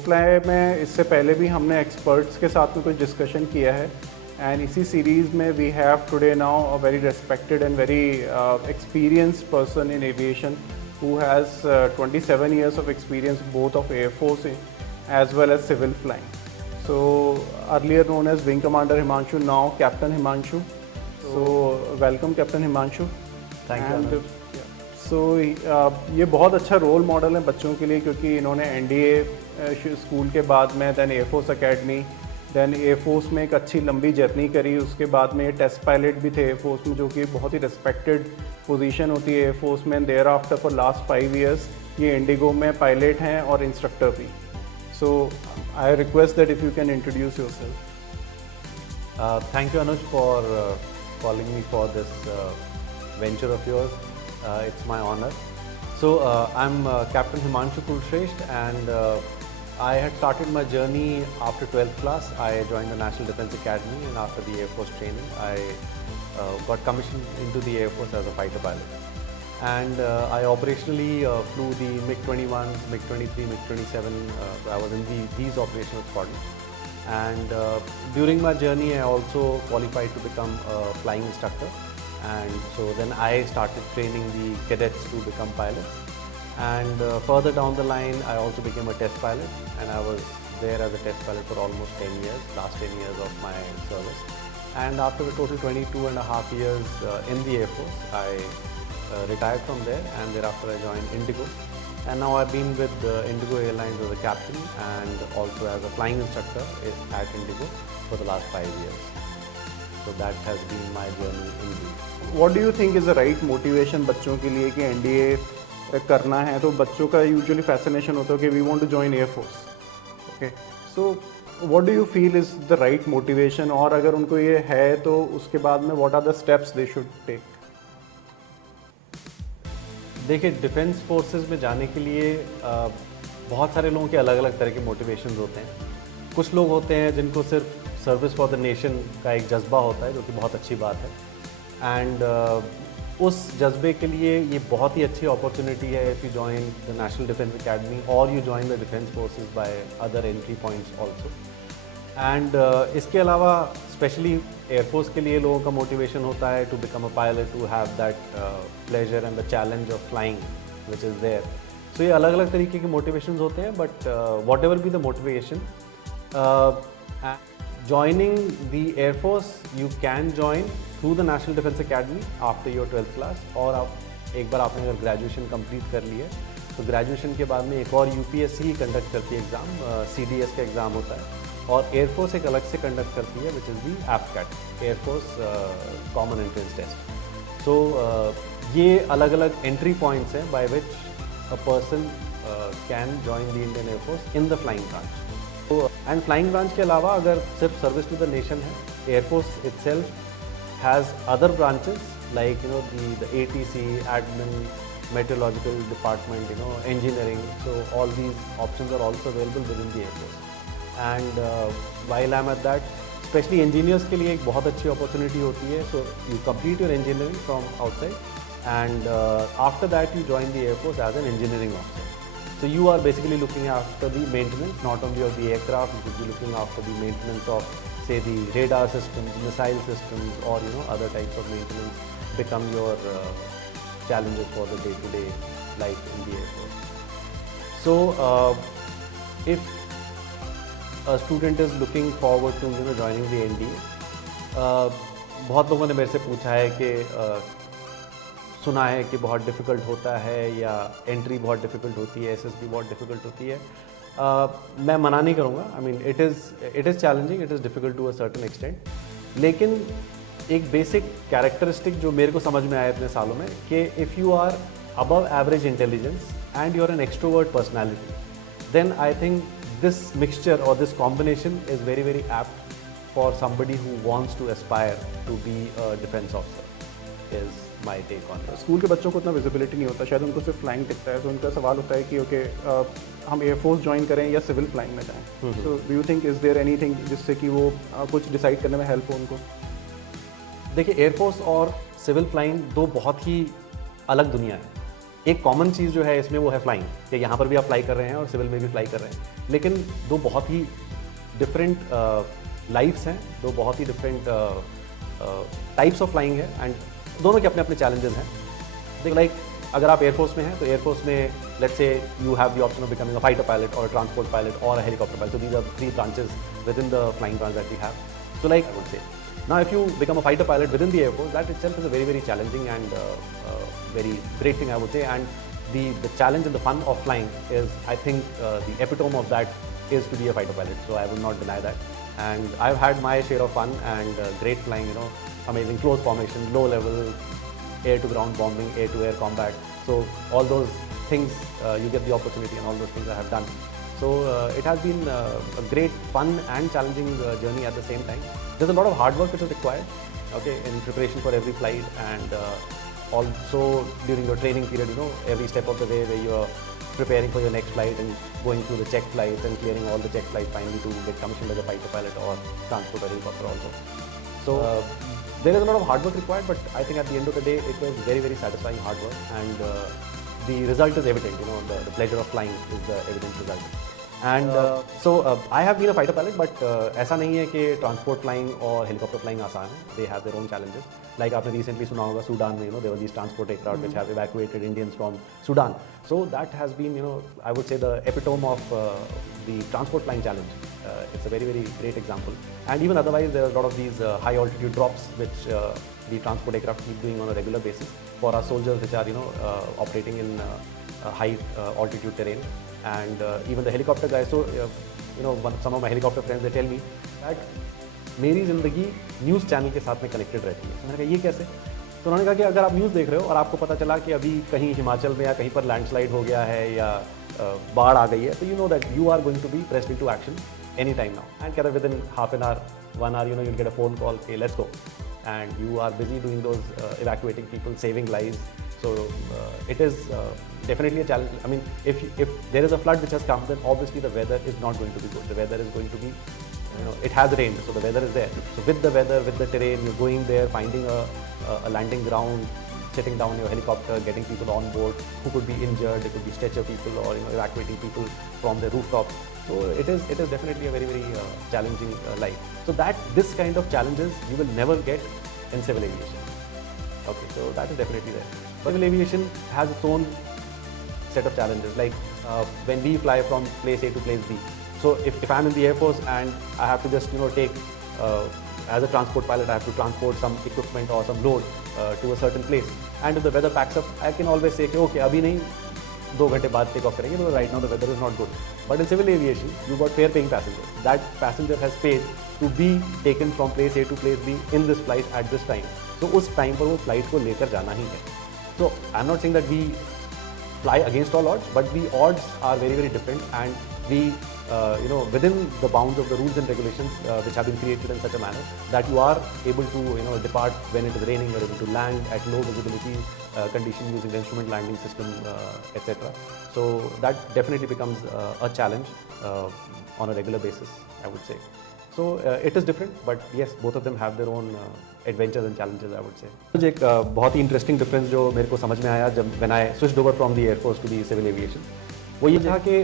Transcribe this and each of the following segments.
ओफ्लाई में इससे पहले भी हमने एक्सपर्ट्स के साथ में कुछ डिस्कशन किया है एंड इसी सीरीज़ में we have today now a very respected and very experienced person in aviation who has 27 years of experience both of Air Force as well as civil flying. So earlier known as Wing Commander Himanshu, now Captain Himanshu. So welcome Captain Himanshu. Thank you. And so ये बहुत अच्छा role model है बच्चों के लिए क्योंकि इन्होंने NDA school के बाद में then air force academy then air force में एक अच्छी लंबी जर्नी करी। उसके बाद में ये टेस्ट पायलट भी थे एयर फोर्स में, जो कि बहुत ही रिस्पेक्टेड पोजीशन होती है एयर फोर्स में। Thereafter for last 5 years ये इंडिगो में पायलट हैं और इंस्ट्रक्टर भी। So I request that if you can introduce yourself. Thank you Anuj for calling me for this venture of yours. It's my honor. So I'm Captain Himanshu Kulshrestha, and I had started my journey after 12th class. I joined the National Defence Academy, and after the Air Force training, I got commissioned into the Air Force as a fighter pilot. And I operationally flew the MiG-21, MiG-23, MiG-27. I was in these operational squadrons. And during my journey, I also qualified to become a flying instructor. And so then I started training the cadets to become pilots. And further down the line, I also became a test pilot, and I was there as a test pilot for almost 10 years, last 10 years of my service. And after a total 22.5 years in the Air Force, I retired from there, and thereafter I joined Indigo. And now I've been with Indigo Airlines as a captain and also as a flying instructor at Indigo for the last 5 years. So that has been my journey in the. What do you think is the right motivation बच्चों के लिए कि NDA करना है? तो बच्चों का usually fascination होता है कि we want to join air force. Okay, so what do you feel is the right motivation, और अगर उनको ये है तो उसके बाद में what are the steps they should take? देखिए, डिफेंस फोर्सेस में जाने के लिए बहुत सारे लोगों के अलग अलग तरह के मोटिवेशंस होते हैं। कुछ लोग होते हैं जिनको सिर्फ सर्विस फॉर द नेशन का एक जज्बा होता है, जो कि बहुत अच्छी बात है। एंड उस जज्बे के लिए ये बहुत ही अच्छी अपॉर्चुनिटी है if you join the national defence academy और you join the defence forces by other entry points also. And इसके अलावा स्पेशली एयरफोर्स के लिए लोगों का मोटिवेशन होता है to become a pilot, to have that pleasure and the challenge of flying which is there. So ये अलग अलग तरीके के मोटिवेशन होते हैं, but whatever be the motivation, joining the Air Force, you can join through the National Defence Academy after your 12th class, और आप एक बार आपने अगर ग्रेजुएशन कंप्लीट कर ली है तो ग्रेजुएशन के बाद में एक और UPSC ही कंडक्ट करती है एग्ज़ाम, CDS का एग्ज़ाम होता है, और एयरफोर्स एक अलग से कंडक्ट करती है which is the AFCAT, air force common entrance test. So ये अलग अलग एंट्री पॉइंट्स हैं by which a person can join the Indian air force in the flying branch. And flying branch के अलावा अगर सिर्फ सर्विस टू द नेशन है, air force itself has other branches like the ATC, admin, meteorological department, engineering. So all these options are also available within the Air Force. And while I'm at that, especially engineers के लिए एक बहुत अच्छी opportunity होती है. So you complete your engineering from outside, and after that you join the Air Force as an engineering officer. So you are basically looking after the maintenance, not only of the aircraft, you could be looking after the maintenance of, say, the radar systems, missile systems, or other types of maintenance become your challenges for the day-to-day life in the Air Force. So if a student is looking forward to joining the NDA, बहुत लोगों ने मेरे से पूछा है कि सुना है कि बहुत डिफ़िकल्ट होता है या एंट्री बहुत डिफ़िकल्ट होती है, SSB बहुत डिफ़िकल्ट होती है। मैं मना नहीं करूँगा, I mean it is challenging, it is difficult to a certain extent, लेकिन एक बेसिक कैरेक्टरिस्टिक जो मेरे को समझ में आया इतने सालों में कि if you are above average intelligence and you are an extrovert personality, then I think this mixture और this combination is very very apt for somebody who wants to aspire to be a defence officer, is my take on. School के बच्चों को उतना visibility नहीं होता, शायद उनको सिर्फ फ्लाइंग दिखता है, तो उनका सवाल होता है कि ओके हम एयरफोर्स ज्वाइन करें या सिविल फ्लाइंग में जाएं। So do you think is there anything जिससे कि वो कुछ डिसाइड करने में हेल्प हो उनको? देखिए, एयरफोर्स और सिविल फ्लाइंग दो बहुत ही अलग दुनिया है। एक कॉमन चीज़ जो है इसमें वो है फ्लाइंग, कि यहाँ पर भी आप फ्लाई कर रहे हैं और सिविल में भी फ्लाई कर रहे हैं, लेकिन दो बहुत ही डिफरेंट लाइफ्स हैं, दो बहुत ही डिफरेंट टाइप्स ऑफ फ्लाइंग है, एंड दोनों के अपने अपने चैलेंजेस हैं. देखो लाइक अगर आप एयरफोर्स में हैं तो एयरफोर्स में let's say you have the option of becoming a fighter pilot और ट्रांसपोर्ट पायलट और a helicopter pilot. So these are 3 branches within the flying branch that we have. So like I would say, now if you become a fighter pilot within the Air Force, that itself is a very very challenging and very great thing, I would say. And the challenge and the fun of flying is, I think, the epitome of that is to be a fighter pilot. So I will not deny that. And I've had my share of fun and great flying. You know, amazing close formation, low level, air to ground bombing, air to air combat. So all those things you get the opportunity, and all those things I have done. So it has been a great fun and challenging journey at the same time. There's a lot of hard work which is required, okay, in preparation for every flight, and also during your training period, you know, every step of the way where you're preparing for your next flight and going through the check flights and clearing all the check flights finally to get commissioned as a fighter pilot or transport or helicopter also. So there is a lot of hard work required, but I think at the end of the day it was very very satisfying hard work, and the result is evident. You know, the pleasure of flying is the evident result. And so I have been a fighter pilot, but ऐसा नहीं है कि transport flying और helicopter flying आसान है. They have their own challenges. Like आपने recently सुना होगा Sudan में, you know, there were these transport aircraft which have evacuated Indians from Sudan. So that has been, you know, I would say the epitome of the transport flying challenge. It's a very very great example. And even otherwise, there are a lot of these high altitude drops which the transport aircraft keep doing on a regular basis for our soldiers, which are, you know, operating in high altitude terrain. And even the helicopter guys. So you know, some of my helicopter friends, they tell me that मेरी ज़िंदगी news channel के साथ में connected रहती है. मैंने कहा ये कैसे? तो उन्होंने कहा कि अगर आप न्यूज़ देख रहे हो और आपको पता चला कि अभी कहीं हिमाचल में या कहीं पर लैंडस्लाइड हो गया है या बाढ़ आ गई है, तो you know that you are going to be pressed into action any time now. And कहते within half an hour 1 hour, you know, you'll get a phone call, okay, let's go, and you are busy doing those evacuating people, saving lives. So it is definitely a challenge. I mean, if there is a flood which has come, then obviously the weather is not going to be good. The weather is going to be, you know, it has rained, so the weather is there. So with the weather, with the terrain, you're going there, finding a landing ground, setting down your helicopter, getting people on board who could be injured. They could be stretcher people, or, you know, evacuating people from the rooftops. So it is definitely a very very challenging life. So that this kind of challenges you will never get in civil aviation. Okay, so that is definitely there. Civil aviation has its own set of challenges, like when we fly from place A to place B. So if I'm in the Air Force and I have to just, you know, take as a transport pilot, I have to transport some equipment or some load to a certain place, and if the weather packs up, I can always say okay, अभी नहीं, 2 घंटे बाद take off करेंगे, because right now the weather is not good. But in civil aviation, you got fare paying passenger. That passenger has paid to be taken from place A to place B in this flight at this time. So उस time पर वो flight को लेकर जाना ही है. So I'm not saying that we fly against all odds, but the odds are very very different, and we you know, within the bounds of the rules and regulations which have been created in such a manner that you are able to, you know, depart when it is raining, you are able to land at low visibility condition using the instrument landing system, etc. So that definitely becomes a challenge on a regular basis, I would say. So it is different, but yes, both of them have their own adventures and challenges, I would say. मुझे एक बहुत ही interesting difference जो मेरे को समझ में आया जब when I switched over from the Air Force to the civil aviation, वो ये था कि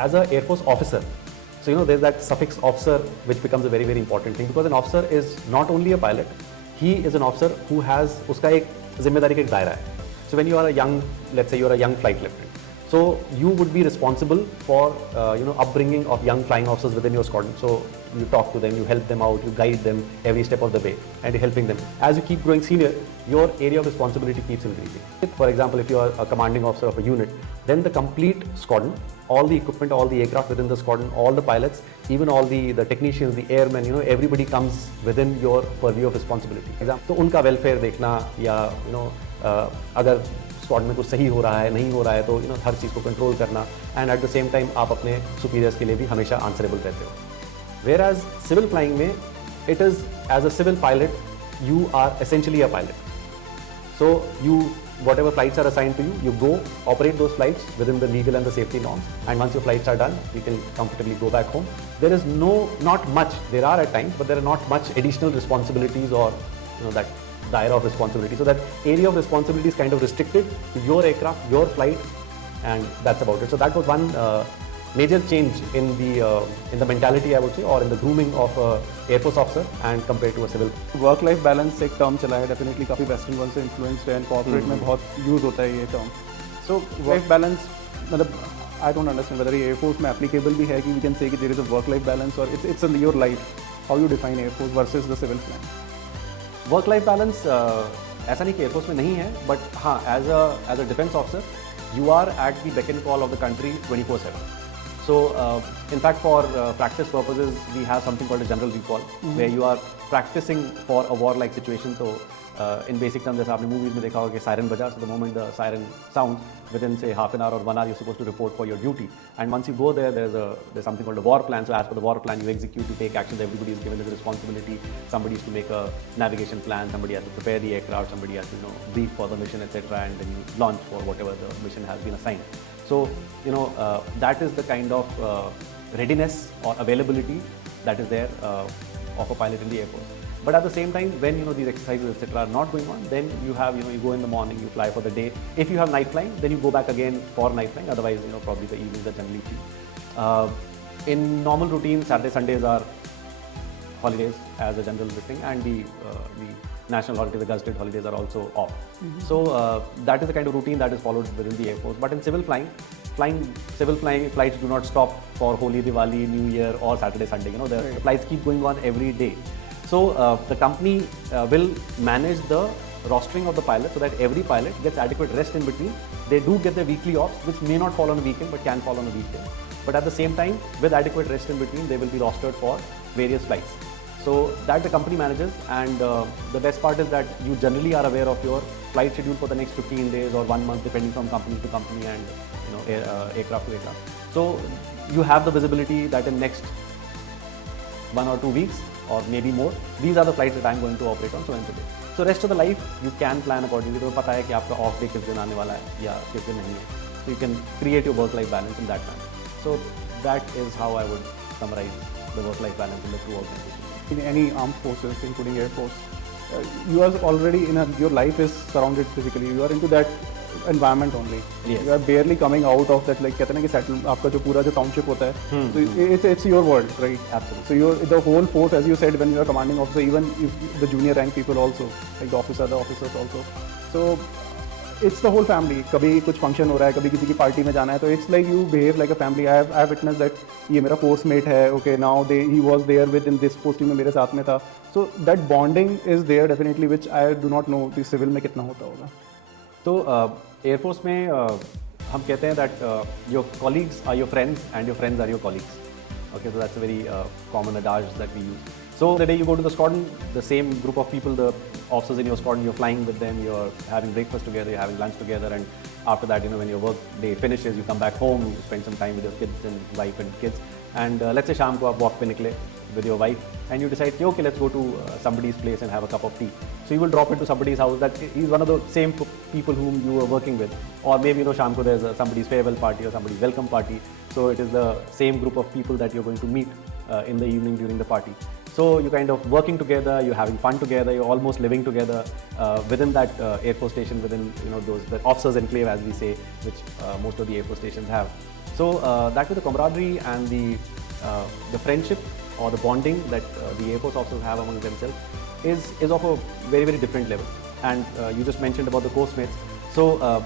as a Air Force officer, so you know there's that suffix officer which becomes a very very important thing, because an officer is not only a pilot, he is an officer who has उसका एक जिम्मेदारी का एक दायरा है. So when you are a young, let's say you are a young flight lieutenant, so you would be responsible for you know, upbringing of young flying officers within your squadron. So you talk to them, you help them out, you guide them every step of the way, and you're helping them. As you keep growing senior, your area of responsibility keeps increasing. For example, if you are a commanding officer of a unit, then the complete squadron, all the equipment, all the aircraft within the squadron, all the pilots, even all the technicians, the airmen, you know, everybody comes within your purview of responsibility. तो उनका welfare देखना, या you know, अगर squad में कुछ सही हो रहा है, नहीं हो रहा है, तो, you know, हर चीज़ को कंट्रोल करना, and at the same time आप अपने सुपीरियर्स के लिए भी हमेशा आंसरेबल रहते हो. वेयर एज सिविल फ्लाइंग में it is as a civil pilot you are essentially a pilot. So whatever flights are assigned to you, you go operate those flights within the legal and the safety norms, and once your flights are done, you can comfortably go back home. There is not much, there are at times, but there are not much additional responsibilities or, you know, that daira of responsibility. So that area of responsibility is kind of restricted to your aircraft, your flight, and that's about it. So that was one major change in the mentality, I would say, or in the grooming of a Air Force officer and compared to a civil. Work life balance एक term चला है, definitely काफ़ी western world से influenced है, and corporate में बहुत use होता है ये टर्म. सो वर्क बैलेंस मतलब आई डोंट अंडरस्टैंड वेदर ये एयरफोर्स में एप्लीकेबल भी है कि वी कैन से कि there is a work life balance, और it's in your life. How you define air force versus the civil plan? Work life balance ऐसा नहीं कि एयरफोर्स में नहीं है, बट हाँ, as a defence officer you are at the beck and call of the country 24/7. So, in fact, for practice purposes, we have something called a general recall, where you are practicing for a war-like situation. So, in basic terms, जैसा आपने movies में देखा होगा कि siren बजा, so the moment the siren sounds, within say half an hour or 1 hour, you're supposed to report for your duty. And once you go there, there's something called a war plan. So, as per the war plan, you execute, you take actions. Everybody is given this responsibility. Somebody is to make a navigation plan. Somebody has to prepare the aircraft. Somebody has to brief for the mission, etc. And then you launch for whatever the mission has been assigned. So, that is the kind of readiness or availability that is there of a pilot in the Air Force. But at the same time, when these exercises etc. are not going on, then you have you go in the morning, you fly for the day. If you have night flying, then you go back again for night flying. Otherwise, probably the evenings are generally free. In normal routine, Saturday, Sundays are holidays as a general thing, and the national holidays, the gazetted holidays are also off. So that is the kind of routine that is followed within the Air Force. But in civil civil flying flights do not stop for Holi, Diwali, New Year or Saturday, Sunday. The flights keep going on every day. So the company will manage the rostering of the pilot so that every pilot gets adequate rest in between. They do get their weekly offs, which may not fall on a weekend but can fall on a weekday. But at the same time, with adequate rest in between, they will be rostered for various flights. So that the company manages, and the best part is that you generally are aware of your flight schedule for the next 15 days or 1 month, depending from company to company and aircraft to aircraft. So you have the visibility that in next 1 or 2 weeks or maybe more, these are the flights that I'm going to operate on so and so day. So rest of the life you can plan accordingly. तो पता है कि आपका off day किस दिन आने वाला है या किस दिन नहीं है. So you can create your work-life balance in that manner. So that is how I would summarize the work-life balance in the two organizations. In any armed forces, including Air Force, you are already your life is surrounded physically. You are into that environment only. Yes. You are barely coming out of that, like कहते हैं ना कि settle आपका जो पूरा जो township होता है, so it's your world, right? Absolutely. So you're the whole force, as you said, when you are commanding officer, even if the junior rank people also, like the officers also. So it's the whole family. कभी कुछ function हो रहा है, कभी किसी की party में जाना है, तो it's like you behave like a family. I have witnessed that. ये मेरा पोस्ट मेट है, okay, now he was there with in this posting में मेरे साथ में था. So that bonding is there definitely, which I do not know the civil में कितना होता होगा. तो एयरफोर्स में हम कहते हैं that your colleagues are your friends and your friends are your colleagues. Okay, so that's a very common adage that we use. So the day you go to the squadron, the same group of people, the officers in your squadron, you're flying with them, you're having breakfast together, you're having lunch together, and after that, when your work day finishes, you come back home, you spend some time with your kids and wife and kids, and let's say शाम को आप walk पे निकले with your wife, and you decide, okay, let's go to somebody's place and have a cup of tea. So you will drop into somebody's house that he's one of the same people whom you were working with, or maybe शाम को there's somebody's farewell party or somebody's welcome party. So it is the same group of people that you're going to meet in the evening during the party. So you're kind of working together, you're having fun together, you're almost living together within that Air Force station, within the officers enclave, as we say, which most of the Air Force stations have. So that with the camaraderie and the friendship or the bonding that the Air Force officers have among themselves is of a very, very different level. And you just mentioned about the course mates. So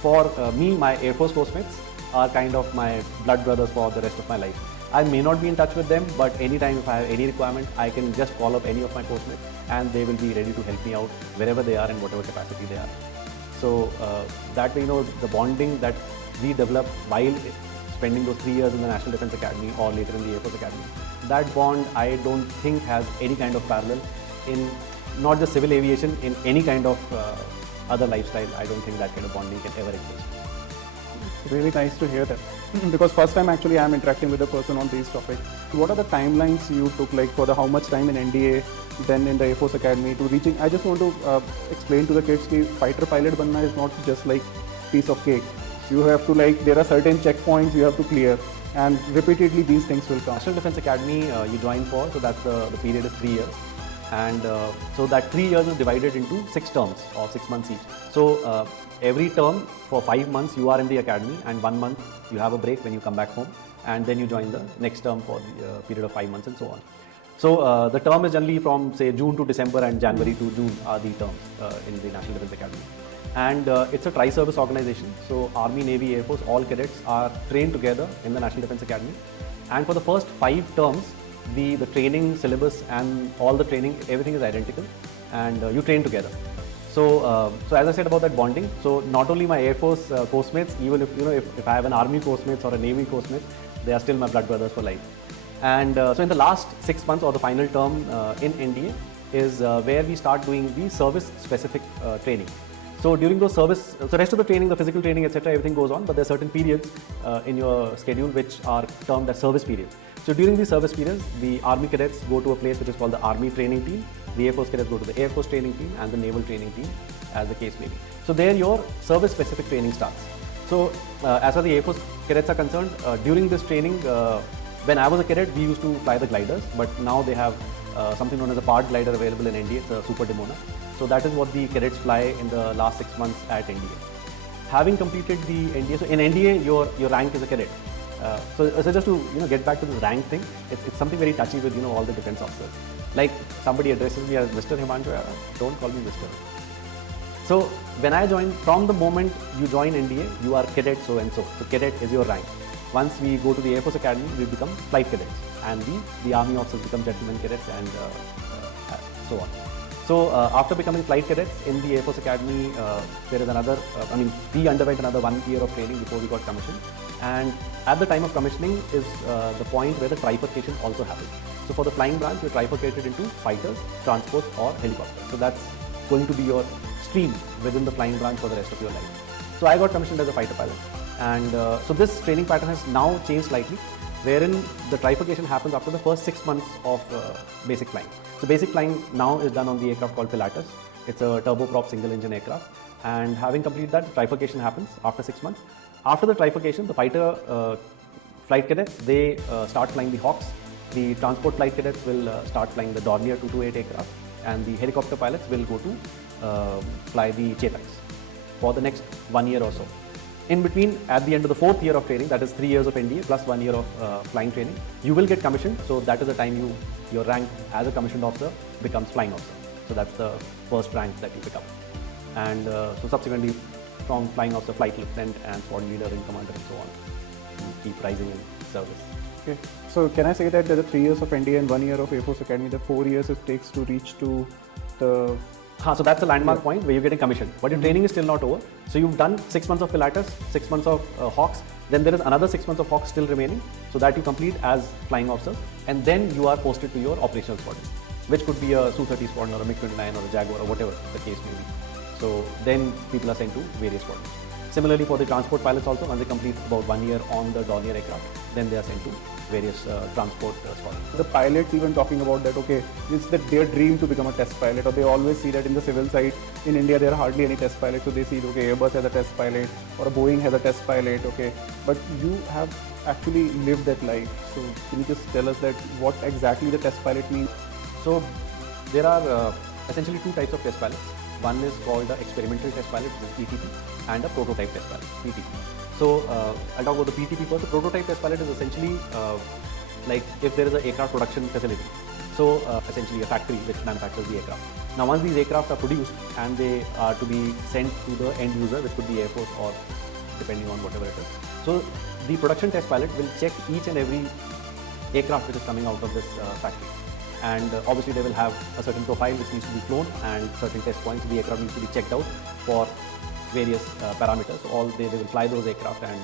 for me, my Air Force course mates are kind of my blood brothers for the rest of my life. I may not be in touch with them, but anytime if I have any requirement, I can just call up any of my course mates and they will be ready to help me out wherever they are in whatever capacity they are. So that way, the bonding that we develop while spending those 3 years in the National Defense Academy or later in the Air Force Academy, that bond I don't think has any kind of parallel in not just civil aviation, in any kind of other lifestyle. I don't think that kind of bonding can ever exist. Really nice to hear that. Because first time actually I am interacting with a person on these topics. What are the timelines you took, like for the how much time in NDA, then in the Air Force Academy to reaching? I just want to explain to the kids that fighter pilot banna is not just like piece of cake. You have to there are certain checkpoints you have to clear, and repeatedly these things will come. National Defense Academy you join for, so that's the period is 3 years. And so that 3 years is divided into 6 terms of 6 months each. So every term for 5 months you are in the academy, and 1 month you have a break when you come back home, and then you join the next term for the period of 5 months and so on. So the term is generally from say June to December and January to June are the terms in the National Defence Academy. And it's a tri-service organization. So Army, Navy, Air Force, all cadets are trained together in the National Defence Academy. And for the first 5 terms, the training syllabus and all the training, everything is identical, and you train together. So, so as I said about that bonding, so not only my Air Force course mates, even if I have an Army course mates or a Navy course mate, they are still my blood brothers for life. And so in the last 6 months or the final term in NDA is where we start doing the service specific training. So during those service, so rest of the training, the physical training, etc., everything goes on, but there are certain periods in your schedule which are termed as service periods. So during these service periods, the Army cadets go to a place which is called the Army Training Team, the Air Force cadets go to the Air Force Training Team, and the Naval Training Team, as the case may be. So there your service specific training starts. So as far as the Air Force cadets are concerned, during this training, when I was a cadet, we used to fly the gliders, but now they have something known as a part glider available in NDA, it's a Super Demona. So that is what the cadets fly in the last 6 months at NDA. Having completed the NDA, so in NDA your rank is a cadet. So just to get back to the rank thing, it's something very touchy with all the defense officers. Like somebody addresses me as Mr. Himanshu, don't call me Mr. So when I joined, from the moment you join NDA, you are cadet so and so. So cadet is your rank. Once we go to the Air Force Academy, we become flight cadets, and the Army officers become gentlemen cadets, and so on. So after becoming flight cadets in the Air Force Academy, there is another, we underwent another 1 year of training before we got commissioned. And at the time of commissioning is the point where the trifurcation also happens. So for the flying branch, you're trifurcated into fighters, transports, or helicopters. So that's going to be your stream within the flying branch for the rest of your life. So I got commissioned as a fighter pilot. And so this training pattern has now changed slightly, wherein the trifurcation happens after the first 6 months of basic flying. So basic flying now is done on the aircraft called Pilatus. It's a turboprop single engine aircraft. And having completed that, trifurcation happens after 6 months. After the trifurcation, the fighter flight cadets, they start flying the Hawks. The transport flight cadets will start flying the Dornier 228 aircraft. And the helicopter pilots will go to fly the Chetaks for the next 1 year or so. In between, at the end of the 4th year of training, that is 3 years of NDA plus 1 year of flying training, you will get commissioned. So that is the time your rank as a commissioned officer becomes flying officer. So that's the first rank that you pick up. And so subsequently, from flying officer, flight lieutenant, and squadron leader, and commander, and so on, you keep rising in service. Okay. So can I say that there are 3 years of NDA and 1 year of Air Force Academy, the 4 years it takes to reach to the... So that's a landmark point where you're getting commissioned, but your training is still not over. So you've done 6 months of Pilatus, 6 months of Hawks, then there is another 6 months of Hawks still remaining, so that you complete as flying officers, and then you are posted to your operational squadron, which could be a Su-30 squadron or a MiG-29 or a Jaguar or whatever the case may be. So then people are sent to various squadrons. Similarly for the transport pilots also, once they complete about 1 year on the Dornier aircraft, then they are sent to various transport squadrons. The pilots even talking about that, okay, it's their dream to become a test pilot, or they always see that in the civil side, in India there are hardly any test pilots, so they see, okay, Airbus has a test pilot, or a Boeing has a test pilot, okay, but you have actually lived that life. So can you just tell us that what exactly the test pilot means? So there are essentially 2 types of test pilots. One is called the experimental test pilot, which is PTP, and a prototype test pilot, PTP. So I'll talk about the PTP first. The prototype test pilot is essentially like if there is an aircraft production facility. So essentially a factory which manufactures the aircraft. Now once these aircraft are produced and they are to be sent to the end user, which could be Air Force or depending on whatever it is. So the production test pilot will check each and every aircraft which is coming out of this factory. And obviously they will have a certain profile which needs to be flown and certain test points. The aircraft needs to be checked out for various parameters. So they will fly those aircraft and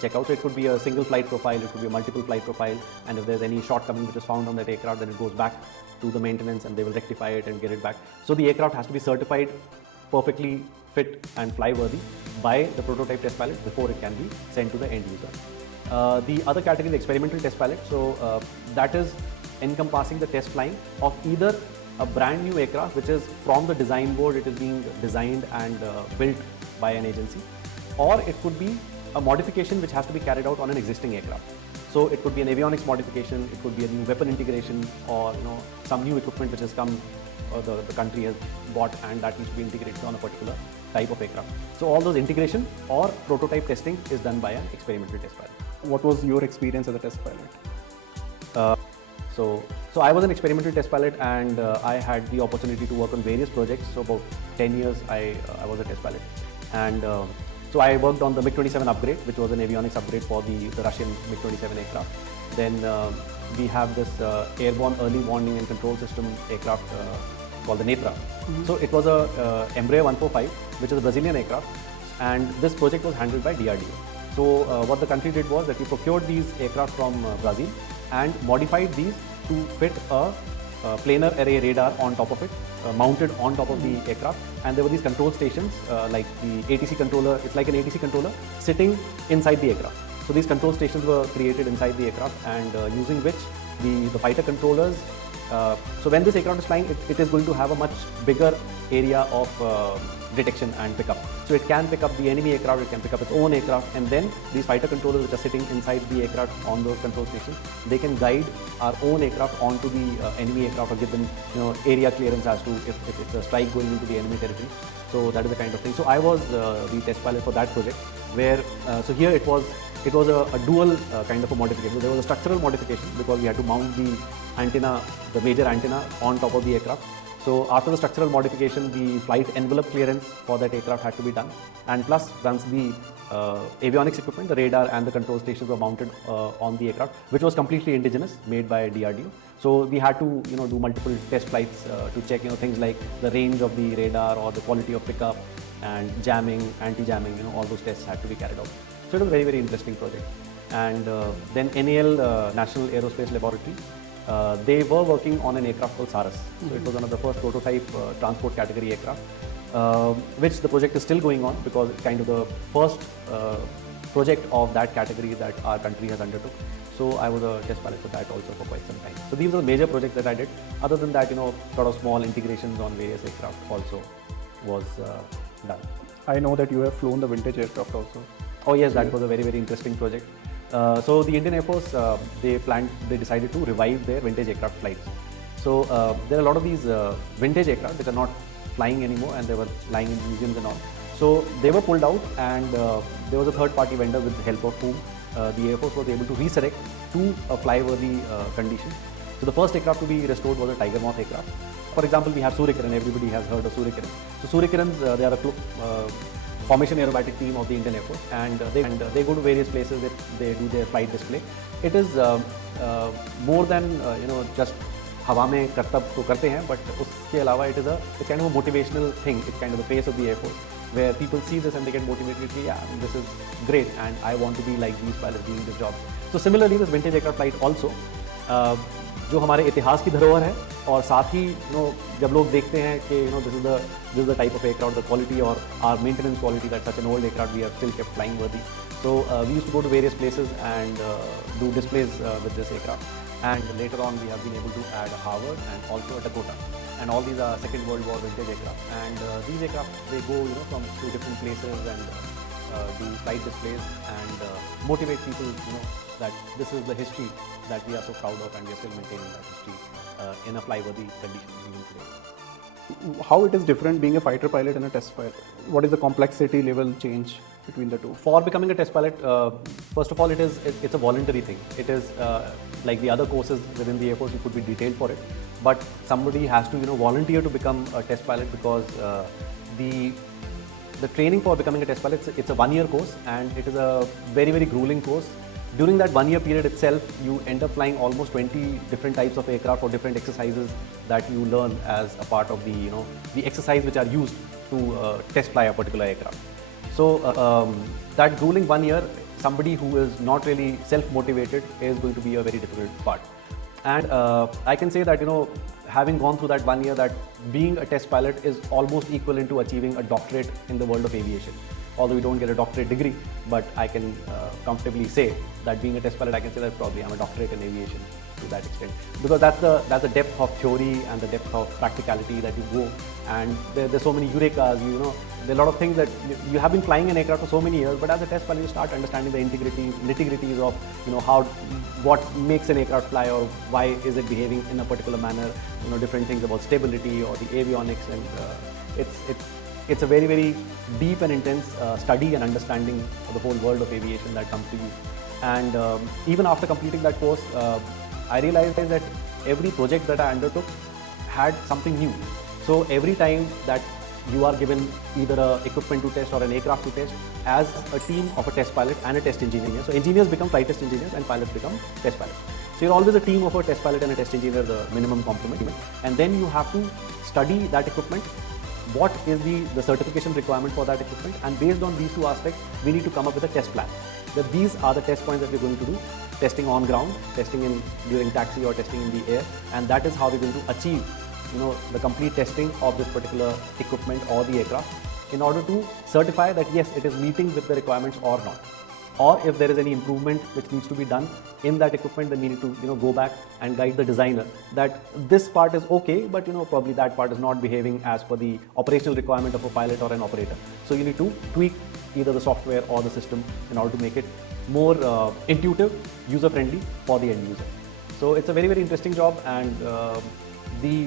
check out. So it could be a single flight profile, it could be a multiple flight profile, and if there's any shortcoming which is found on that aircraft, then it goes back to the maintenance and they will rectify it and get it back. So the aircraft has to be certified perfectly fit and fly worthy by the prototype test pilot before it can be sent to the end user. The other category, the experimental test pilot, so that is encompassing the test flying of either a brand new aircraft which is from the design board, it is being designed and built by an agency, or it could be a modification which has to be carried out on an existing aircraft. So it could be an avionics modification, it could be a new weapon integration, or some new equipment which has come, the country has bought, and that needs to be integrated on a particular type of aircraft. So all those integration or prototype testing is done by an experimental test pilot. What was your experience as a test pilot? So I was an experimental test pilot, and I had the opportunity to work on various projects. So about 10 years I was a test pilot, and so I worked on the MiG-27 upgrade, which was an avionics upgrade for the Russian MiG-27 aircraft. Then we have this airborne early warning and control system aircraft called the Netra. So it was a Embraer 145, which is a Brazilian aircraft, and this project was handled by DRDO. So what the country did was that we procured these aircraft from Brazil and modified these to fit a planar array radar on top of it, mounted on top of the aircraft, and there were these control stations like the ATC controller. It's like an ATC controller sitting inside the aircraft. So these control stations were created inside the aircraft, and using which the fighter controllers. So when this aircraft is flying, it is going to have a much bigger area of detection and pickup. So it can pick up the enemy aircraft, it can pick up its own aircraft, and then these fighter controllers which are sitting inside the aircraft on those control stations, they can guide our own aircraft onto the enemy aircraft, or give them area clearance as to if it's a strike going into the enemy territory. So that is the kind of thing. So I was the test pilot for that project, where so here it was a dual kind of a modification. So there was a structural modification because we had to mount the antenna, the major antenna, on top of the aircraft. So after the structural modification, the flight envelope clearance for that aircraft had to be done, and plus once the avionics equipment, the radar and the control stations were mounted on the aircraft, which was completely indigenous, made by DRDO. So we had to do multiple test flights to check things like the range of the radar or the quality of pickup and jamming, anti-jamming. All those tests had to be carried out. So it was a very, very interesting project. And then NAL, National Aerospace Laboratory, they were working on an aircraft called Saras. So it was one of the first prototype transport category aircraft, which the project is still going on because it's kind of the first project of that category that our country has undertook. So I was a test pilot for that also for quite some time. So these were the major projects that I did. Other than that, sort of small integrations on various aircraft also was done. I know that you have flown the vintage aircraft also. Oh yes, that was a very, very interesting project. So the Indian Air Force, they decided to revive their vintage aircraft flights. So there are a lot of these vintage aircraft that are not flying anymore, and they were lying in museums and all. So they were pulled out, and there was a third-party vendor with the help of whom the Air Force was able to resurrect to a flyworthy condition. So the first aircraft to be restored was a Tiger Moth aircraft. For example, we have Surya Kiran. Everybody has heard of Surya Kiran. So Surya Kirans, they are a formation aerobatic team of the Indian Air Force, and they go to various places. They do their flight display. It is more than just हवा में करतब तो करते हैं, but उसके अलावा it's kind of a motivational thing. It's kind of the face of the Air Force, where people see this and they get motivated. Yeah, this is great, and I want to be like these pilots doing this job. So similarly, this vintage aircraft flight also, जो हमारे इतिहास की धरोहर है, और साथ ही जब लोग देखते हैं कि this is the type of aircraft, the quality or our maintenance quality, that such an old aircraft we have still kept flying worthy. So we used to go to various places and do displays with this aircraft. And later on, we have been able to add a Harvard and also a Dakota. And all these are Second World War vintage aircraft. And these aircraft, they go from to different places and do flight displays and motivate people, that this is the history that we are so proud of, and we are still maintaining that history in a flyworthy condition even today. How it is different being a fighter pilot and a test pilot? What is the complexity level change between the two? For becoming a test pilot, first of all, it's a voluntary thing. It is like the other courses within the Air Force, you could be detailed for it, but somebody has to volunteer to become a test pilot, because the training for becoming a test pilot, it's a 1-year course, and it is a very, very grueling course. During that 1-year period itself, you end up flying almost 20 different types of aircraft or different exercises that you learn as a part of the exercise which are used to test fly a particular aircraft. So that grueling 1 year, somebody who is not really self-motivated is going to be a very difficult part. And I can say that, having gone through that 1 year, that being a test pilot is almost equivalent to achieving a doctorate in the world of aviation. Although we don't get a doctorate degree, but I can comfortably say that being a test pilot, I can say that probably I'm a doctorate in aviation to that extent. Because that's the depth of theory and the depth of practicality that you go, and there's so many eurekas, there are a lot of things that you have been flying an aircraft for so many years, but as a test pilot, you start understanding the nitty-gritties of, what makes an aircraft fly, or why is it behaving in a particular manner, different things about stability or the avionics, and it's a very, very deep and intense study and understanding of the whole world of aviation that comes to you. And even after completing that course, I realized that every project that I undertook had something new. So every time that you are given either a equipment to test or an aircraft to test, as a team of a test pilot and a test engineer. So engineers become flight test engineers and pilots become test pilots. So you're always a team of a test pilot and a test engineer, the minimum complement. And then you have to study that equipment. What is the certification requirement for that equipment? And based on these two aspects, we need to come up with a test plan. That these are the test points that we're going to do. Testing on ground, testing during taxi, or testing in the air. And that is how we're going to achieve the complete testing of this particular equipment or the aircraft, in order to certify that yes, it is meeting with the requirements or not. Or if there is any improvement which needs to be done in that equipment, then we need to go back and guide the designer that this part is okay, but probably that part is not behaving as per the operational requirement of a pilot or an operator. So you need to tweak either the software or the system in order to make it more intuitive, user-friendly for the end user. So it's a very, very interesting job, and the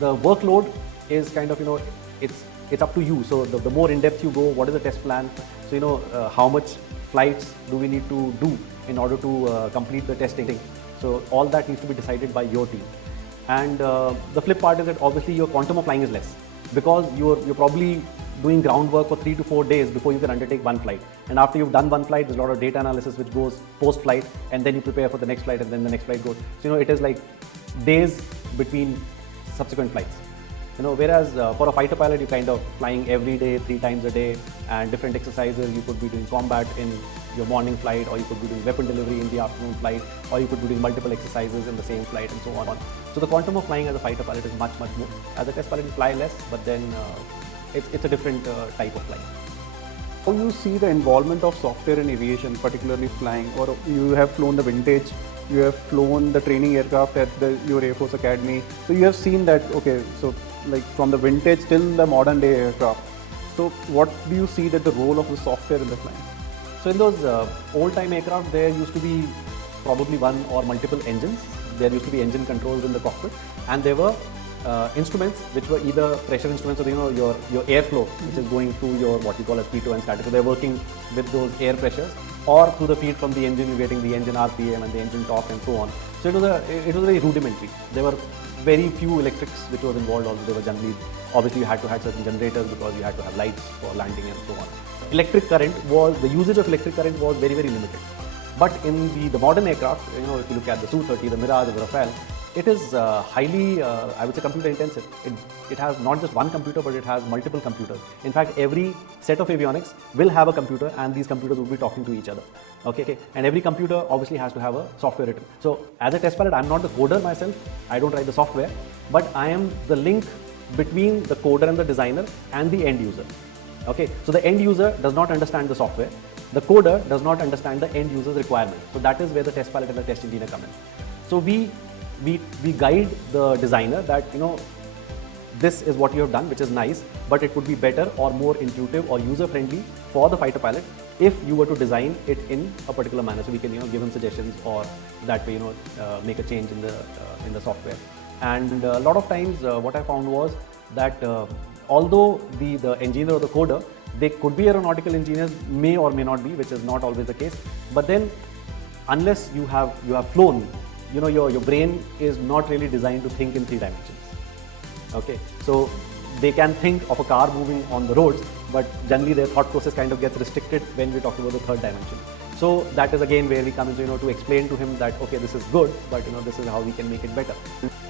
workload is kind of, it's up to you. So the more in depth you go, what is the test plan? So how much flights do we need to do in order to complete the testing? So all that needs to be decided by your team. And the flip part is that obviously your quantum of flying is less, because you're probably doing groundwork for 3 to 4 days before you can undertake one flight. And after you've done one flight, there's a lot of data analysis which goes post-flight, and then you prepare for the next flight, and then the next flight goes. So it is like days between subsequent flights. Whereas for a fighter pilot, you're kind of flying every day, 3 times a day, and different exercises. You could be doing combat in your morning flight, or you could be doing weapon delivery in the afternoon flight, or you could be doing multiple exercises in the same flight, and so on. So the quantum of flying as a fighter pilot is much, much more. As a test pilot, you fly less, but then it's a different type of flight. How you see the involvement of software in aviation, particularly flying, or you have flown the vintage, you have flown the training aircraft at your Air Force Academy. So you have seen that, okay, so like from the vintage till the modern day aircraft. So what do you see that the role of the software in the flying? So in those old time aircraft, there used to be probably one or multiple engines. There used to be engine controls in the cockpit, and there were instruments which were either pressure instruments, or your airflow, which is going through your what you call as P2 and static. So they're working with those air pressures, or through the feed from the engine, you're getting the engine RPM and the engine torque and so on. So it was very rudimentary. There were very few electrics which was involved. Also, they were generally, obviously you had to have certain generators because you had to have lights for landing and so on. The usage of electric current was very, very limited. But in the modern aircraft, if you look at the Su-30, the Mirage, the Rafale, it is highly, I would say, computer intensive. It has not just one computer, but it has multiple computers. In fact, every set of avionics will have a computer, and these computers will be talking to each other. Okay, and every computer obviously has to have a software written. So as a test pilot, I'm not the coder myself. I don't write the software, but I am the link between the coder and the designer and the end user. Okay, so the end user does not understand the software. The coder does not understand the end user's requirement. So that is where the test pilot and the test engineer come in. So we guide the designer that, this is what you have done, which is nice, but it would be better or more intuitive or user-friendly for the fighter pilot if you were to design it in a particular manner. So we can, give him suggestions, or that way, make a change in the software. And a lot of times, what I found was that although the engineer or the coder, they could be aeronautical engineers, may or may not be, which is not always the case. But then, unless you have flown, your brain is not really designed to think in 3 dimensions. Okay, so they can think of a car moving on the roads, but generally their thought process kind of gets restricted when we talk about the 3rd dimension. So that is again where we come into, to explain to him that, okay, this is good, but this is how we can make it better.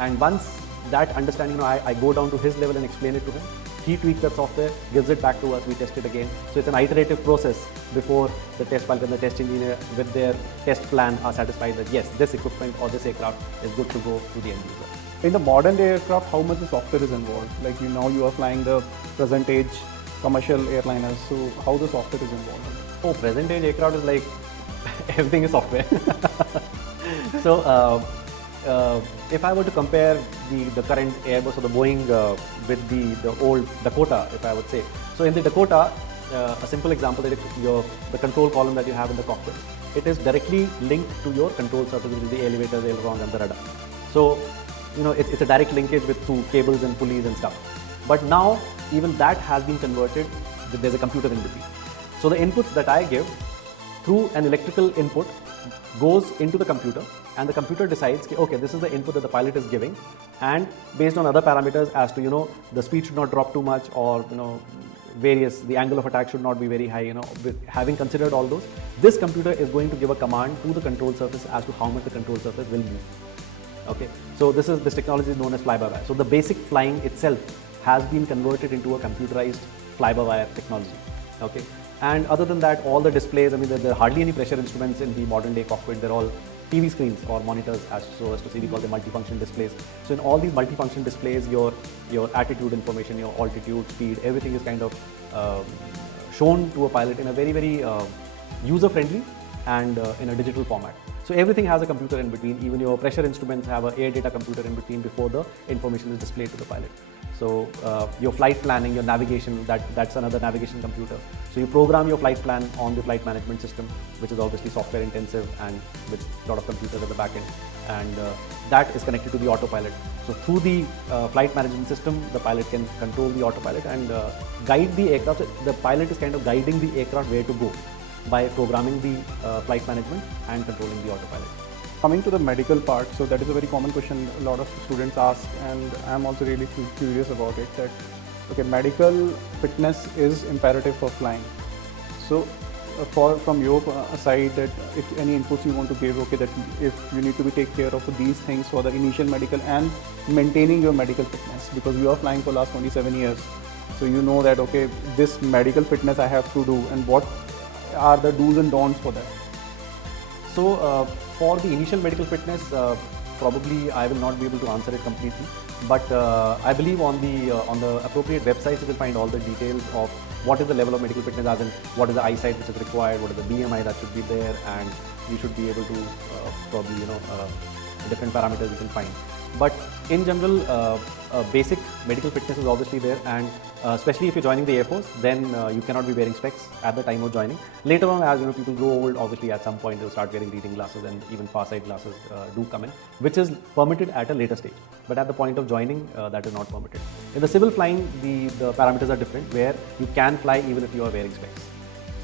And once that understanding, I go down to his level and explain it to him. He tweaks that software, gives it back to us, we test it again. So it's an iterative process before the test pilot and the test engineer with their test plan are satisfied that yes, this equipment or this aircraft is good to go to the end user. In the modern day aircraft, how much the software is involved? Like you are flying the present age commercial airliners, so how the software is involved? Oh, present age aircraft is like everything is software. So if I were to compare the current Airbus or the Boeing with the old Dakota, if I would say, So in the Dakota, a simple example that the control column that you have in the cockpit, it is directly linked to your control surface, which is the elevators, ailerons, and the rudder. So it's a direct linkage through cables and pulleys and stuff. But now even that has been converted. There's a computer in between. So the inputs that I give through an electrical input goes into the computer, and the computer decides, okay, this is the input that the pilot is giving, and based on other parameters as to the speed should not drop too much, or the angle of attack should not be very high. Having considered all those, this computer is going to give a command to the control surface as to how much the control surface will move. Okay, so this technology is known as fly-by-wire. So the basic flying itself has been converted into a computerized fly-by-wire technology. Okay, and other than that, all the displays, I mean, there are hardly any pressure instruments in the modern day cockpit. They're all TV screens or monitors, as to see, we call them multifunction displays. So in all these multifunction displays, your attitude information, your altitude, speed, everything is kind of shown to a pilot in a very, very user-friendly and in a digital format. So everything has a computer in between. Even your pressure instruments have an air data computer in between before the information is displayed to the pilot. So your flight planning, your navigation, that's another navigation computer. So you program your flight plan on the flight management system, which is obviously software intensive and with a lot of computers at the back end. And that is connected to the autopilot. So through the flight management system, the pilot can control the autopilot and guide the aircraft. So the pilot is kind of guiding the aircraft where to go by programming the flight management and controlling the autopilot. Coming to the medical part, so that is a very common question a lot of students ask, and I'm also really curious about it, that okay, medical fitness is imperative for flying. So from your side, that if any inputs you want to give, okay, that if you need to take care of these things for the initial medical and maintaining your medical fitness, because you are flying for last 27 years, so you know that okay, this medical fitness I have to do, and what are the do's and don'ts for that? So for the initial medical fitness, probably I will not be able to answer it completely, but I believe on the appropriate websites you will find all the details of what is the level of medical fitness, as in what is the eyesight which is required, what is the BMI that should be there, and you should be able to probably different parameters you can find. But in general, basic medical fitness is obviously there, and especially if you're joining the Air Force, then you cannot be wearing specs at the time of joining. Later on, as people grow old, obviously at some point they'll start wearing reading glasses, and even far sight glasses do come in, which is permitted at a later stage. But at the point of joining, that is not permitted. In the civil flying, the parameters are different, where you can fly even if you are wearing specs.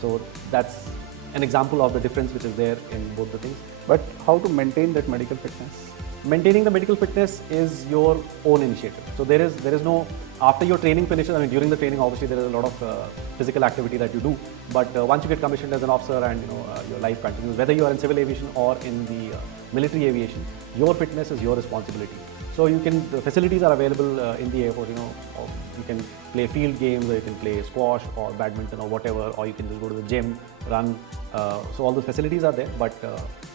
So that's an example of the difference which is there in both the things. But how to maintain that medical fitness? Maintaining the medical fitness is your own initiative. So there is no, after your training finishes, I mean during the training obviously there is a lot of physical activity that you do, but once you get commissioned as an officer and your life continues, whether you are in civil aviation or in the military aviation, your fitness is your responsibility. So the facilities are available in the Air Force, you can play field games, or you can play squash or badminton or whatever, or you can just go to the gym, run. So all those facilities are there, but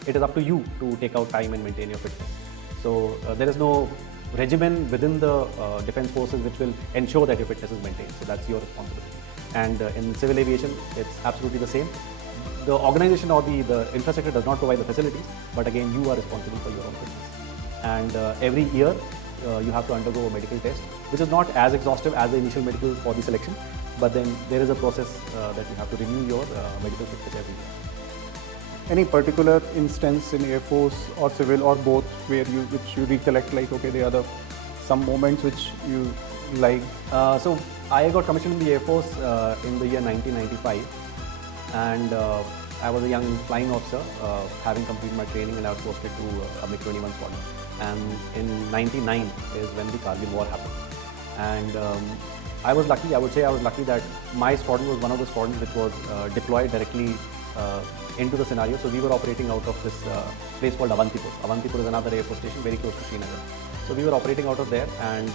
it is up to you to take out time and maintain your fitness. So there is no regimen within the defense forces which will ensure that your fitness is maintained. So that's your responsibility. And in civil aviation, it's absolutely the same. The organization or the infrastructure does not provide the facilities, but again, you are responsible for your own fitness. And every year, you have to undergo a medical test, which is not as exhaustive as the initial medical for the selection, but then there is a process that you have to renew your medical fitness every year. Any particular instance in Air Force or civil or both which you recollect, like okay, there are some moments which you like? So I got commissioned in the Air Force in the year 1995, and I was a young flying officer, having completed my training, and I was posted to a MiG-21 squadron. And in 99 is when the Kargil war happened. And I was lucky, I would say I was lucky that my squadron was one of the squadrons which was deployed directly into the scenario. So we were operating out of this place called Avantipur. Avantipur is another Air Force station very close to Srinagar. So we were operating out of there, and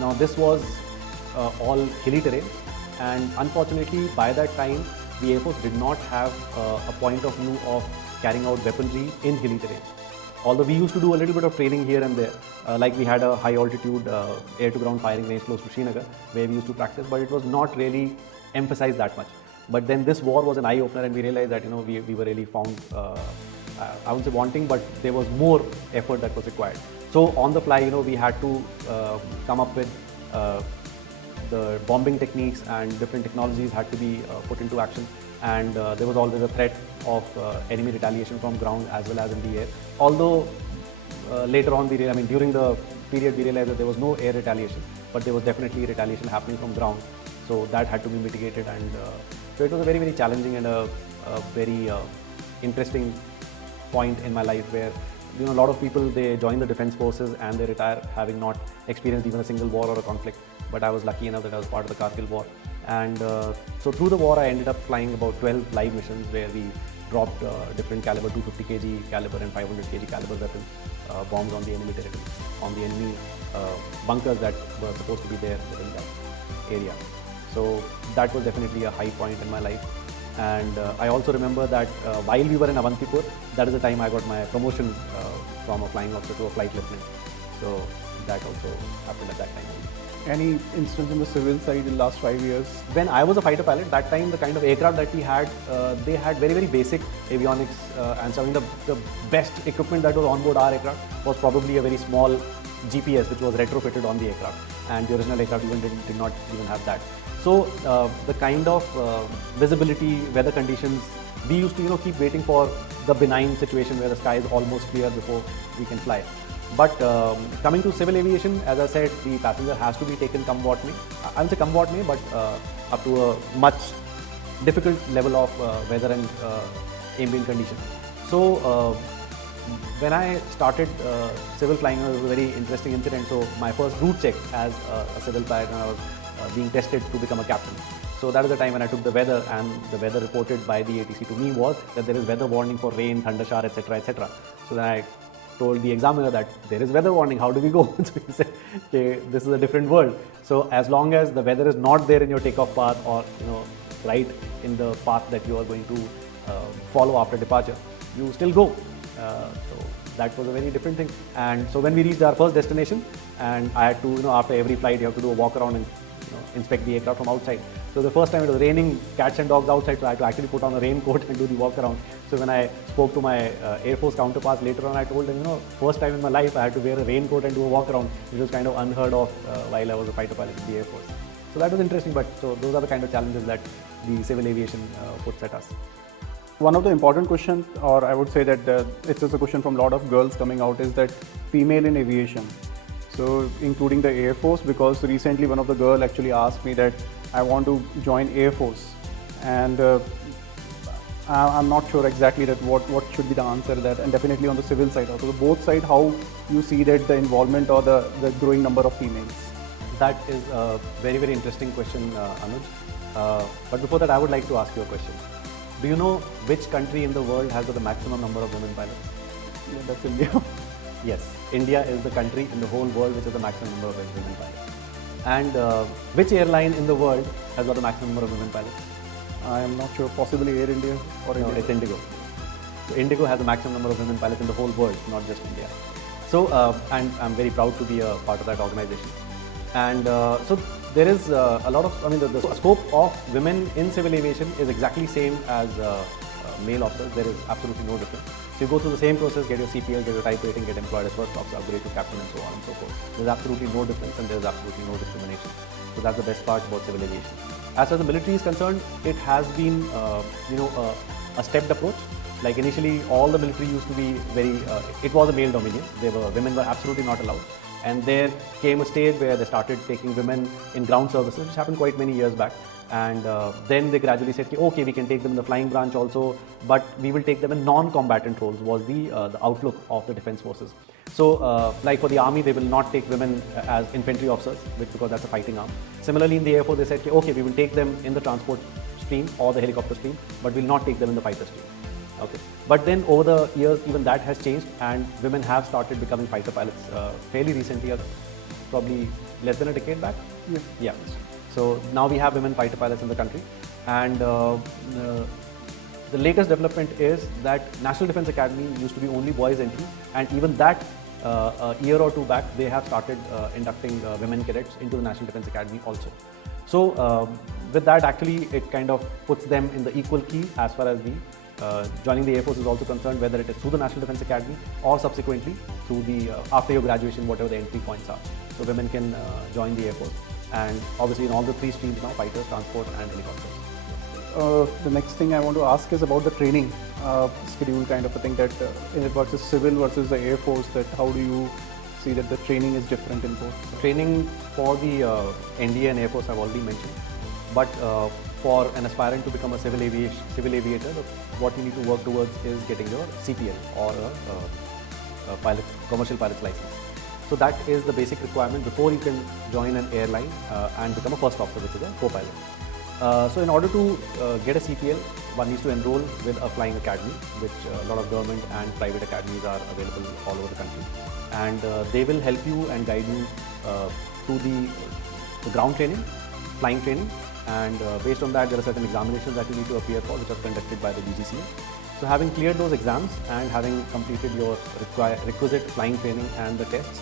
now this was all hilly terrain, and unfortunately by that time the Air Force did not have a point of view of carrying out weaponry in hilly terrain. Although we used to do a little bit of training here and there, like we had a high altitude air-to-ground firing range close to Srinagar where we used to practice, but it was not really emphasized that much. But then this war was an eye-opener, and we realized that we were really found, I wouldn't say wanting, but there was more effort that was required. So on the fly, we had to come up with the bombing techniques and different technologies had to be put into action, and there was always a threat of enemy retaliation from ground as well as in the air. Although later on, during the period we realized that there was no air retaliation, but there was definitely retaliation happening from ground. So that had to be mitigated, and so it was a very, very challenging and a very interesting point in my life where a lot of people, they join the defense forces and they retire having not experienced even a single war or a conflict. But I was lucky enough that I was part of the Kargil war, and so through the war I ended up flying about 12 live missions where we dropped different caliber 250 kg caliber and 500 kg caliber weapons, bombs on the enemy territory, on the enemy bunkers that were supposed to be there within that area. So that was definitely a high point in my life. And I also remember that while we were in Avantipur, that is the time I got my promotion from a flying officer to a flight lieutenant. So that also happened at that time. Any instance in the civil side in the last 5 years? When I was a fighter pilot, that time the kind of aircraft that we had, they had very, very basic avionics and so the best equipment that was on board our aircraft was probably a very small GPS which was retrofitted on the aircraft, and the original aircraft even did not even have that. So the kind of visibility, weather conditions, we used to keep waiting for the benign situation where the sky is almost clear before we can fly. But coming to civil aviation, as I said, the passenger has to be taken come what may. I won't say come what may, but up to a much difficult level of weather and ambient conditions. So when I started civil flying, it was a very interesting incident. So my first route check as a civil pilot, when I was being tested to become a captain. So that is the time when I took the weather, and the weather reported by the ATC to me was that there is weather warning for rain, thunder shower, etc., etc. So then I told the examiner that there is weather warning, how do we go? So he said, okay, this is a different world. So as long as the weather is not there in your takeoff path, or right in the path that you are going to follow after departure, you still go. So that was a very different thing. And so when we reached our first destination, and I had to, after every flight, you have to do a walk around and inspect the aircraft from outside. So the first time it was raining cats and dogs outside, so I had to actually put on a raincoat and do the walk around. So when I spoke to my Air Force counterparts later on, I told them, first time in my life I had to wear a raincoat and do a walk around, which was kind of unheard of while I was a fighter pilot in the Air Force. So that was interesting, but so those are the kind of challenges that the civil aviation puts at us. One of the important questions, or I would say that it's just a question from a lot of girls coming out, is that female in aviation. So including the Air Force, because recently one of the girl actually asked me that I want to join Air Force, and I'm not sure exactly that what should be the answer to that, and definitely on the civil side also. So both sides, how you see that the involvement or the growing number of females? That is a very, very interesting question, Anuj. But before that, I would like to ask you a question. Do you know which country in the world has the maximum number of women pilots? Yeah, that's India. Yes, India is the country in the whole world which has the maximum number of women pilots. And which airline in the world has got the maximum number of women pilots? I am not sure. Possibly Air India or No, India. it's Indigo. So Indigo has the maximum number of women pilots in the whole world, not just India. So and I'm very proud to be a part of that organization. And so there is a lot of, the scope of women in civil aviation is exactly same as male officers. There is absolutely no difference. So you go through the same process, get your CPL, get your type rating, get employed as first officer, upgrade to captain, and so on and so forth. There's absolutely no difference, and there's absolutely no discrimination. So that's the best part about civil aviation. As far as the military is concerned, it has been a stepped approach. Like initially, all the military used to be very, it was a male dominion. Women were absolutely not allowed. And there came a stage where they started taking women in ground services, which happened quite many years back. And then they gradually said, okay, we can take them in the flying branch also, but we will take them in non-combatant roles, was the outlook of the defense forces. So like for the army, they will not take women as infantry officers, because that's a fighting arm. Similarly, in the Air Force, they said, okay, we will take them in the transport stream or the helicopter stream, but we'll not take them in the fighter stream. Okay. But then over the years, even that has changed, and women have started becoming fighter pilots fairly recently, probably less than a decade back. Yeah. So now we have women fighter pilots in the country, and the latest development is that National Defense Academy used to be only boys entry, and even that a year or two back, they have started inducting women cadets into the National Defense Academy also. So with that, actually, it kind of puts them in the equal key as far as the joining the Air Force is also concerned, whether it is through the National Defense Academy or subsequently through the after your graduation, whatever the entry points are. So women can join the Air Force. and obviously in all the three streams now, fighters, transport and helicopters. The next thing I want to ask is about the training schedule kind of a thing, that versus civil versus the Air Force, that how do you see that the training is different in both? Training for the NDA and Air Force I've already mentioned, but for an aspirant to become a civil aviator, what you need to work towards is getting your CPL or a commercial pilot's license. So that is the basic requirement before you can join an airline and become a first officer, which is a co-pilot. So in order to get a CPL, one needs to enroll with a flying academy, which a lot of government and private academies are available all over the country. And they will help you and guide you through the ground training, flying training, and based on that there are certain examinations that you need to appear for, which are conducted by the DGCA. So having cleared those exams and having completed your requisite flying training and the tests,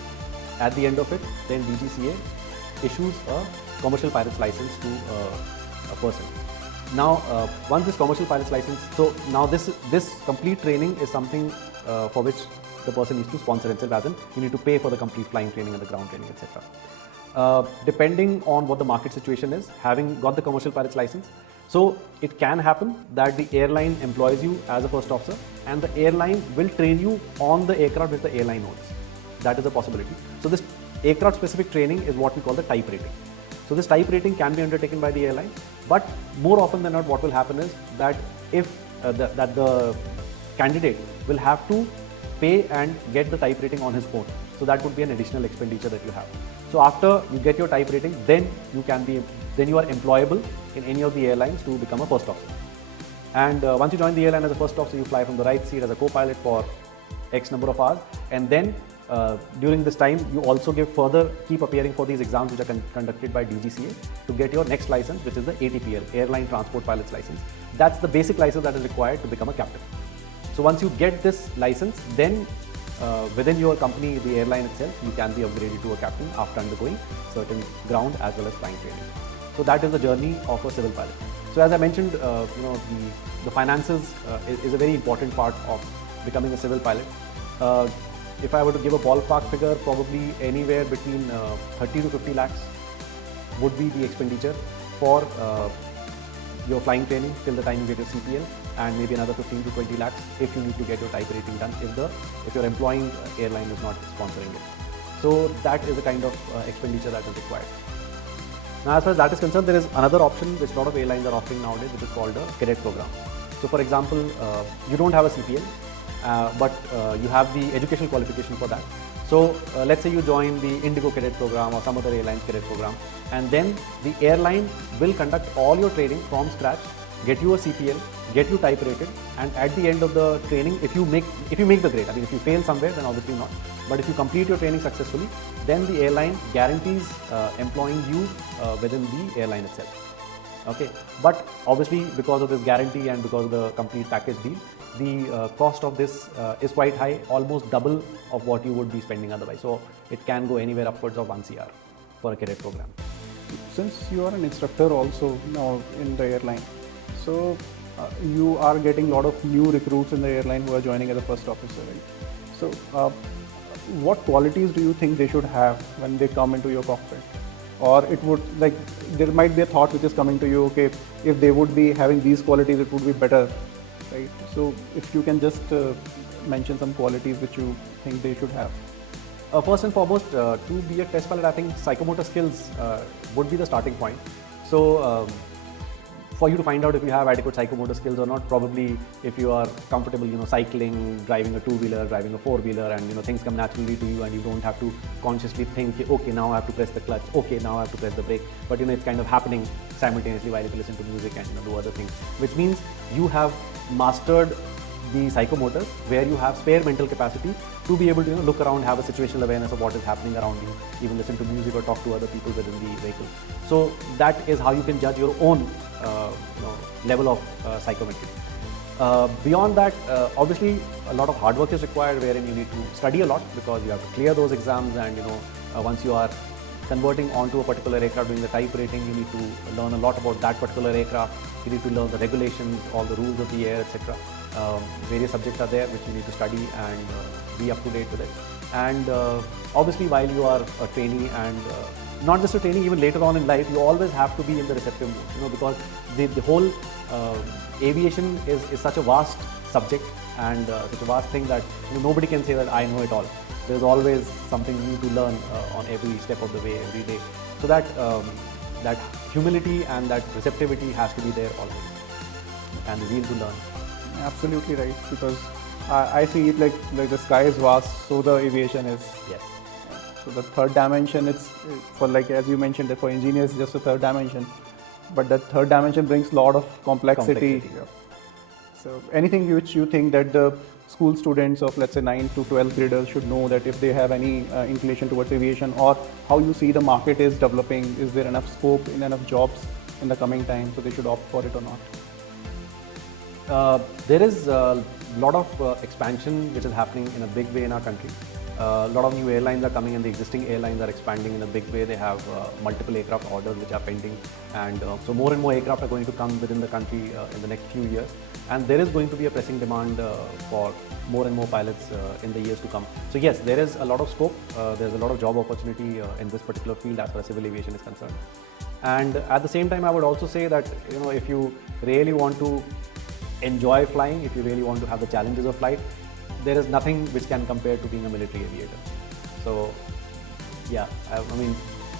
at the end of it, then DGCA issues a commercial pilot's license to a person. Now, once this commercial pilot's license, so now this complete training is something for which the person needs to sponsor himself, as in you need to pay for the complete flying training and the ground training, etc. Depending on what the market situation is, having got the commercial pilot's license, so it can happen that the airline employs you as a first officer and the airline will train you on the aircraft which the airline owns. That is a possibility. So this aircraft specific training is what we call the type rating. So this type rating can be undertaken by the airline, but more often than not what will happen is that if the candidate will have to pay and get the type rating on his own. So that would be an additional expenditure that you have. So after you get your type rating, then you are employable in any of the airlines to become a first officer. And once you join the airline as a first officer, you fly from the right seat as a co-pilot for X number of hours, and then during this time you also keep appearing for these exams which are conducted by DGCA to get your next license, which is the ATPL, Airline Transport Pilot's License. That's the basic license that is required to become a captain. So once you get this license, then within your company, the airline itself, you can be upgraded to a captain after undergoing certain ground as well as flying training. So that is the journey of a civil pilot. So as I mentioned, the finances is a very important part of becoming a civil pilot. If I were to give a ballpark figure, probably anywhere between 30 to 50 lakhs would be the expenditure for your flying training till the time you get your CPL, and maybe another 15 to 20 lakhs if you need to get your type rating done if your employing airline is not sponsoring it. So that is the kind of expenditure that is required. Now as far as that is concerned, there is another option which a lot of airlines are offering nowadays, which is called a cadet program. So for example, you don't have a CPL, but you have the educational qualification for that. So let's say you join the Indigo cadet program or some other airline's cadet program, and then the airline will conduct all your training from scratch, get you a CPL, get you type rated, and at the end of the training, if you make the grade, I mean if you fail somewhere, then obviously not, but if you complete your training successfully, then the airline guarantees employing you within the airline itself. Okay, but obviously because of this guarantee and because of the complete package deal, the cost of this is quite high, almost double of what you would be spending otherwise. So it can go anywhere upwards of 1 CR for a cadet program. Since you are an instructor also now in the airline, so you are getting a lot of new recruits in the airline who are joining as a first officer, right? So what qualities do you think they should have when they come into your cockpit? Or it would, like, there might be a thought which is coming to you, okay, if they would be having these qualities, it would be better, right? So if you can just mention some qualities which you think they should have. First and foremost, to be a test pilot, I think psychomotor skills would be the starting point. So for you to find out if you have adequate psychomotor skills or not, probably if you are comfortable, cycling, driving a two-wheeler, driving a four-wheeler, and things come naturally to you and you don't have to consciously think, okay, now I have to press the clutch, okay, now I have to press the brake, but it's kind of happening simultaneously while you listen to music and do other things, which means you have mastered the psychomotors, where you have spare mental capacity to be able to look around, have a situational awareness of what is happening around you, even listen to music or talk to other people within the vehicle. So that is how you can judge your own level of psychometry. Beyond that, obviously a lot of hard work is required, wherein you need to study a lot because you have to clear those exams, and once you are converting onto a particular aircraft, doing the type rating, you need to learn a lot about that particular aircraft. You need to learn the regulations, all the rules of the air, etc. Various subjects are there which you need to study and be up to date with it. And obviously while you are a trainee and not just a training, even later on in life, you always have to be in the receptive mode, because the whole aviation is such a vast subject and such a vast thing that nobody can say that I know it all. There's always something new to learn on every step of the way, every day. So that that humility and that receptivity has to be there always, and the zeal to learn. Absolutely right, because I see it like the sky is vast, so the aviation is. Yes. So the third dimension, it's for, like as you mentioned, that for engineers it's just a third dimension, but that third dimension brings a lot of complexity. Yeah. So anything which you think that the school students of, let's say, 9 to 12 graders should know, that if they have any inclination towards aviation, or how you see the market is developing, is there enough scope in enough jobs in the coming time, so they should opt for it or not? There is a lot of expansion which is happening in a big way in our country. A lot of new airlines are coming, and the existing airlines are expanding in a big way. They have multiple aircraft orders which are pending, and so more and more aircraft are going to come within the country in the next few years. And there is going to be a pressing demand for more and more pilots in the years to come. So yes, there is a lot of scope. There's a lot of job opportunity in this particular field as far as civil aviation is concerned. And at the same time, I would also say that if you really want to enjoy flying, if you really want to have the challenges of flight, there is nothing which can compare to being a military aviator. So yeah, I mean,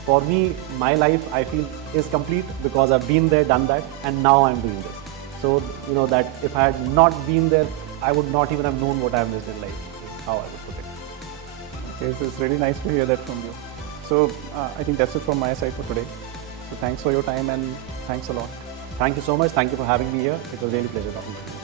for me, my life, I feel, is complete because I've been there, done that, and now I'm doing this. So that if I had not been there, I would not even have known what I've missed in life, is how I would put it. Okay, so it's really nice to hear that from you. So I think that's it from my side for today. So thanks for your time, and thanks a lot. Thank you so much. Thank you for having me here. It was really a pleasure talking to you.